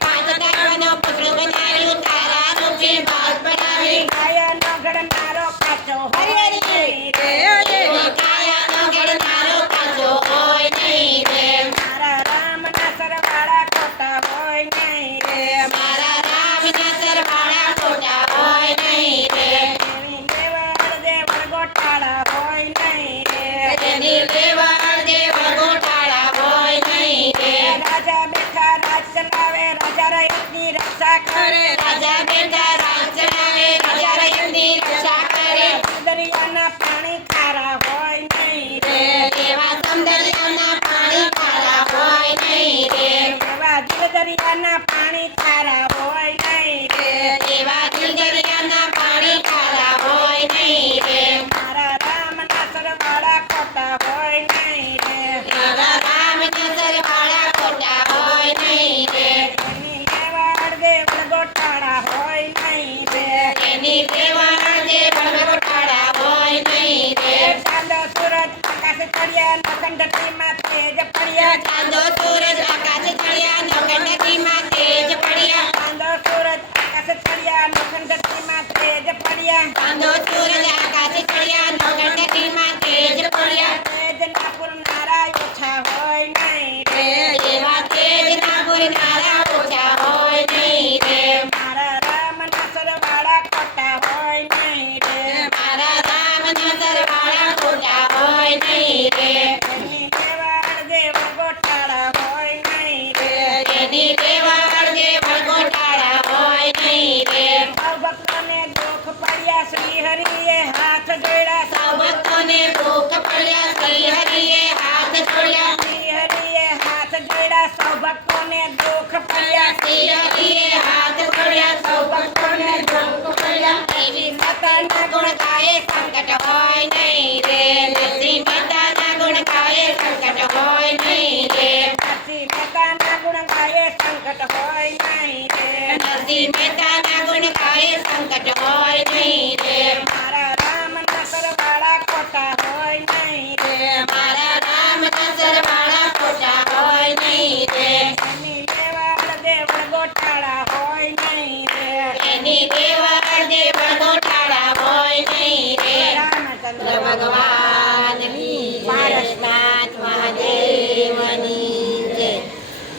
પાંચ દાવાનો પુત્ર બનાવ્યું તારા રૂપે બાગ બનાવી કાયાનો ઘડનારો કાચો હોય નહીં રે કાયાનો ઘડનારો કાચો હોય નહીં રે મારા રામના સરવાળા ખોટા હોય નહીં રે મારા રામના સરવાળા ખોટા હોય નહીં રે તેની દેવળ દેવળ ગોટાળા હોય નહીં રે તેની દેવળ દેવળ ગોટાળા હોય નહીં રે રાજા બેઠા રાજ ચલાવે રાજા રયની રક્ષા કરે રાજા બેઠા રાજ ચલાવે રાજા રયની રક્ષા કરે દરિયાના પાણી ખારા હોય નહીં રે એવા સમુદ્રના પાણી ખારા હોય નહીં રે એવા દિલ દરિયાના પાણી ખારા હોય નહીં રે એવા દિલ દરિયાના પાણી ખારા હોય નહીં રે મારા રામના સરવાળા ખોટા હોય નહીં રે મારા રામના સરવાળા ખોટા હોય નહીં રે એની દેવળ દેવળ ગોટાળા હોય નહીં રે એની દેવળ દેવળ ગોટાળા હોય નહીં રે ચાંદો સૂરજ આકાશ ચડ્યા નખંડતીમાં તેજ પડ્યા ચાંદો સૂરજ આકાશ ચડ્યા નખંડતીમાં તેજ પડ્યા ચાંદો સૂરજ આકાશ ચડ્યા નખંડતીમાં તેજ પડ્યા ચાંદો સૂરજ આકાશ ચડ્યા નખંડતીમાં તેજ પડ્યા તેજના પુરનારા ઓછા હોય નહીં રે એવા તેજના પુરનારા ઓછા હોય નહીં રે મારા રામના સરવાળા ખોટા હોય નહીં રે મારા રામના સરવાળા ખોટા હોય નહીં રે એની દેવળ દેવળ ગોટાળા હોય નહીં રે એની દેવળ દેવળ ગોટાળા હોય નહીં રે સૌ ભક્તોને દુઃખ પડ્યા શ્રી હરિએ હાથ જોડ્યા સૌ ભક્તોને દુઃખ પડ્યા શ્રી હરિએ હાથ જોડ્યા શ્રી હરિએ હાથ જોડ્યા સૌ ભક્તોને દુઃખ પડ્યા શ્રી હરિએ હાથ જોડ્યા સૌ ભક્તો